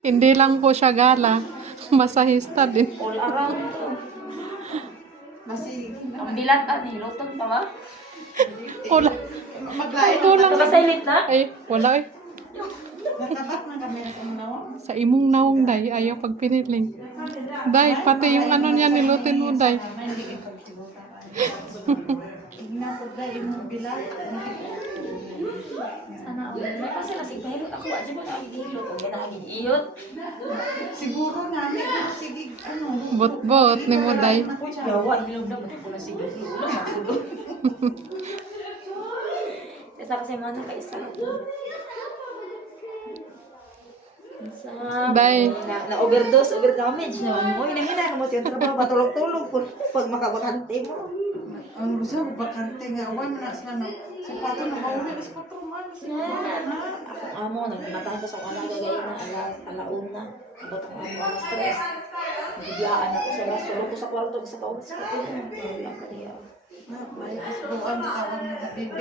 Hindi lang po siya gala. Masahista din. All around to. Masig. Ang bilatan ni lutong pa ba? Wala. Maglain. Kulang. Nakasilip na? Ay, wala eh. Natabak na kami sa manawa. Sa imong naong, day. Ayaw pag piniling. Day, pati yung ano niya nilutin mo, day. Ginapod yung bilay. Sana ako. May kasi lasig mahilo. Ako, adyo mo na ang hilo. Kung yan ang iyot. Siguro namin, sige, ano. Bot-bot ni mo, day. Uy, yawa. Hilog na. Ba't ko na sige. Hilog na. Hilog. Isa kasi mana ka isa. Day. Na-overdose, overdamage naman mo. Hinahina mo siya trabaho. Matulog-tulog po. Pag makabakante mo. Ang gusto ko bakante nga, awan mo na sa ano. Sapato na mauli na sa patruman. Akong amo, nagmatahan ko sa akong alaga gaya na alauna. Abot ang amo ang stress. Nagbibiaan ako sa ras. Tulog ko sa kwarto sa kaon sa kaon. Wala ka niya. May asbuan na kawan na bibi.